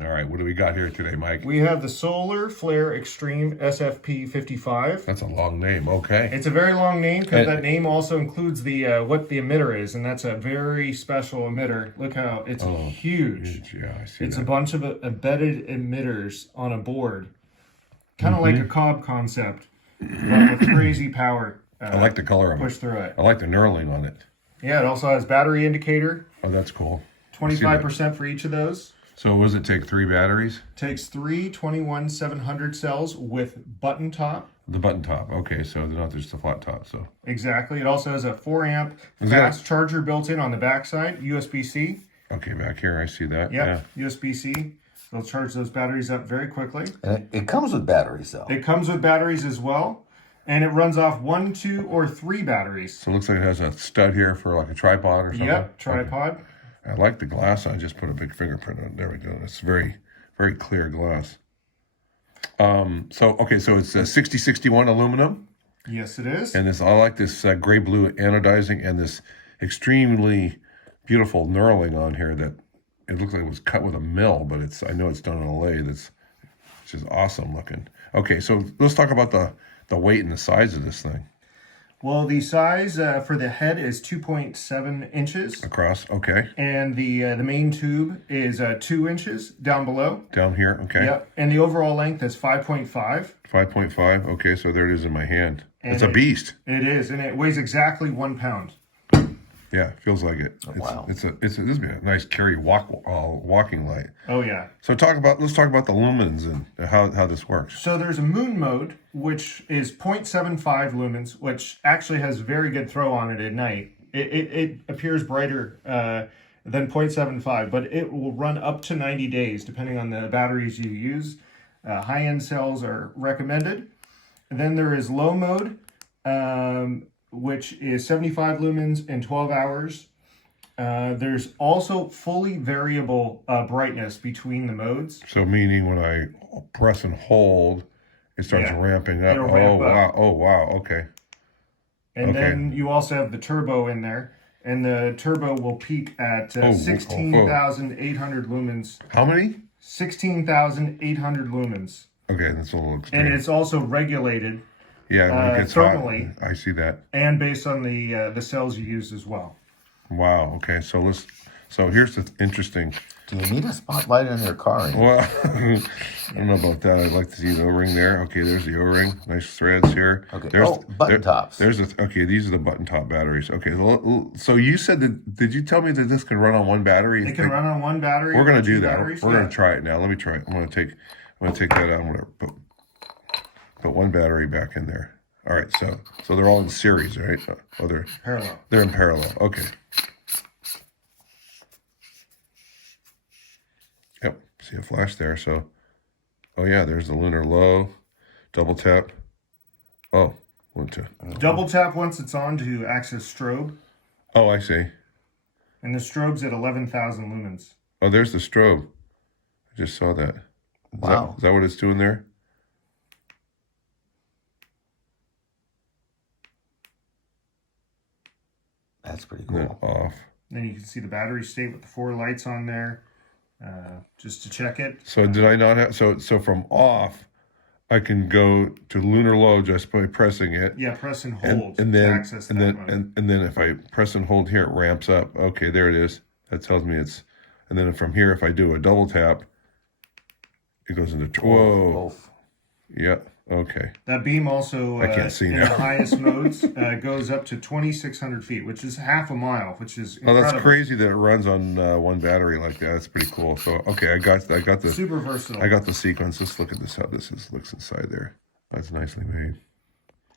All right, what do we got here today, Mike? We have the Solar Flare Extreme SFP55. That's a long name. Okay. It's a very long name because that name also includes the what the emitter is, and that's a very special emitter. Look how it's huge. Yeah, I see It's that. a bunch of embedded emitters on a board, kind of like a Cobb concept, but with crazy power. I like the color of it. Push through it. I like the knurling on it. Yeah, it also has battery indicator. Oh, that's cool. 25% for each of those. So what does it take, 3 batteries? Takes 3 21-700 cells with button top. The button top. Okay, so they're not just a flat top. So Exactly. It also has a 4 amp fast charger built in on the backside, USB-C. Okay, back here I see that. Yep, yeah. USB-C. They'll charge those batteries up very quickly. And it comes with batteries, though. It comes with batteries as well. And it runs off 1, 2, or 3 batteries. So it looks like it has a stud here for like a tripod or something. Yep, tripod. Okay. I like the glass. I just put a big fingerprint on it. There we go. It's very, very clear glass. So it's a 6061 aluminum. Yes, it is. And I like this gray blue anodizing and this extremely beautiful knurling on here that it looks like it was cut with a mill, but I know it's done on a lathe. It's just awesome looking. Okay, so let's talk about the weight and the size of this thing. Well, the size for the head is 2.7 inches. Across, okay. And the main tube is 2 inches down below. Down here, okay. Yep. And the overall length is 5.5. 5.5, okay, so there it is in my hand. And it's a beast. It is, and it weighs exactly 1 pound. Yeah, feels like it. Wow. This would be a nice carry walking light. Oh yeah. So let's talk about the lumens and how this works. So there's a moon mode, which is 0.75 lumens, which actually has very good throw on it at night. It appears brighter than 0.75, but it will run up to 90 days depending on the batteries you use. High-end cells are recommended. And then there is low mode, which is 75 lumens in 12 hours. There's also fully variable brightness between the modes. So meaning when I press and hold, it starts ramping up. It'll ramp up. Wow. Oh, wow. Okay. And then you also have the turbo in there. And the turbo will peak at 16,800 lumens. How many? 16,800 lumens. Okay, that's a little extreme. And it's also regulated. Yeah, when it gets thermally, hot, I see that. And based on the cells you use as well. Wow. Okay. So here's the interesting. Do you need a spotlight in your car? Well, I don't know about that. I'd like to see the O-ring there. Okay, there's the O-ring. Nice threads here. Okay. There's button tops. Okay, these are the button top batteries. Okay. So you said that. Did you tell me that this can run on one battery? It can run on one battery. We're gonna do that. Batteries, We're gonna try it now. Let me try it. I'm gonna take that out. I'm gonna put one battery back in there. All right, so they're all in series, right? Oh, they're parallel. They're in parallel. Okay. Yep. See a flash there. So, oh yeah, there's the lunar low. Double tap. Oh, went to double tap once it's on to access strobe. Oh, I see. And the strobe's at 11,000 lumens. Oh, there's the strobe. I just saw that. Wow. Is that what it's doing there? That's pretty cool. Off. Then you can see the battery state with the 4 lights on there, just to check it. So did I not have so from off? I can go to lunar low just by pressing it. Yeah, press and hold and then to access that mode. And then if I press and hold here, it ramps up. Okay, there it is. That tells me it's. And then from here, if I do a double tap, it goes into. Whoa. Yeah. Okay. That beam also, I can't see in now. the highest modes, goes up to 2,600 feet, which is half a mile, which is incredible. Oh, that's crazy that it runs on one battery like that. That's pretty cool. So, okay, I got the super versatile. I got the sequence. Let's look at this. How looks inside there. That's nicely made.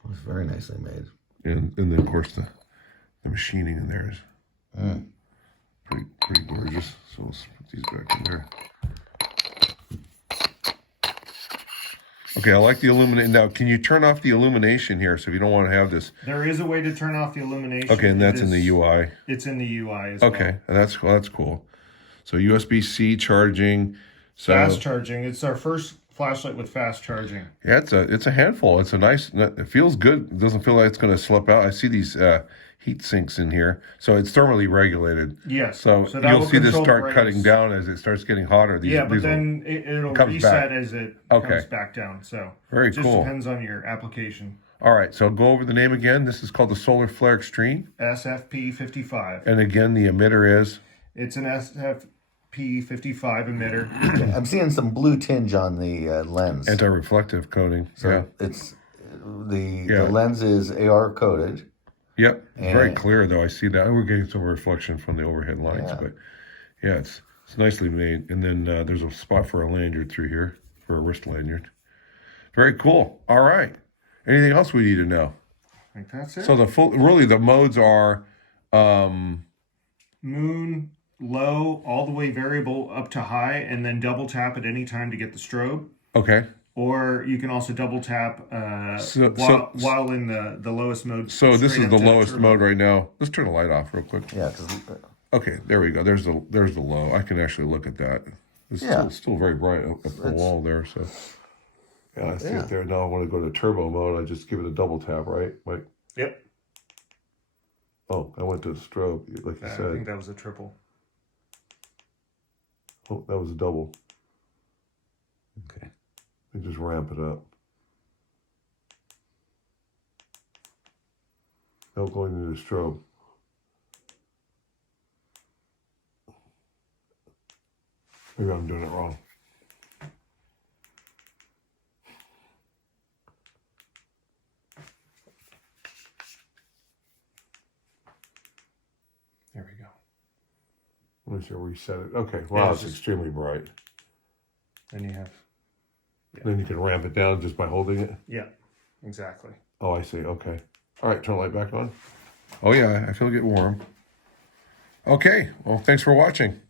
It's very nicely made. And then of course the machining in there is pretty gorgeous. So let's put these back in there. Okay, I like the illumination. Now, can you turn off the illumination here? So if you don't want to have this. There is a way to turn off the illumination. Okay, and that's in the UI. It's in the UI as well. Okay, that's cool. So USB-C charging. So fast charging. It's our first flashlight with fast charging. Yeah, it's a handful. It's a nice. It feels good. It doesn't feel like it's going to slip out. I see these heat sinks in here, so it's thermally regulated. Yes. So, that you'll will see this control the start brakes. cutting down as it starts getting hotter. Yeah, but then it'll comes reset back. as it Okay. comes back down. So Very it just cool. depends on your application. All right, so go over the name again. This is called the Solar Flare Extreme. SFP55. And again, the emitter is? It's an SFP55 emitter. I'm seeing some blue tinge on the lens. Anti-reflective coating. So yeah. it's the lens is AR coated. Yep. It's very clear, though. I see that. We're getting some reflection from the overhead lights. Yeah. But, yeah, it's nicely made. And then there's a spot for a lanyard through here, for a wrist lanyard. Very cool. All right. Anything else we need to know? I think that's it. So the modes are moon, low, all the way variable up to high, and then double tap at any time to get the strobe. okay. Or you can also double tap while in the lowest mode. So this straight is up the to lowest turbo. mode right now. Let's turn the light off real quick. Yeah, 'cause Okay, there we go. There's the low. I can actually look at that. It's still very bright up the wall there. So yeah, I see it there. Now I want to go to turbo mode. I just give it a double tap, right? Like, Yep. oh, I went to strobe, like you I said. think that was a triple. Oh, that was a double. okay. And just ramp it up. Now going into strobe. Maybe I'm doing it wrong. There we go. Let me see, reset it. Okay, wow, it's extremely bright. Then you have. Then you can ramp it down just by holding it. Yeah, exactly. Oh, I see. Okay. All right, turn the light back on. Oh, yeah, I feel it get warm. Okay, well, thanks for watching.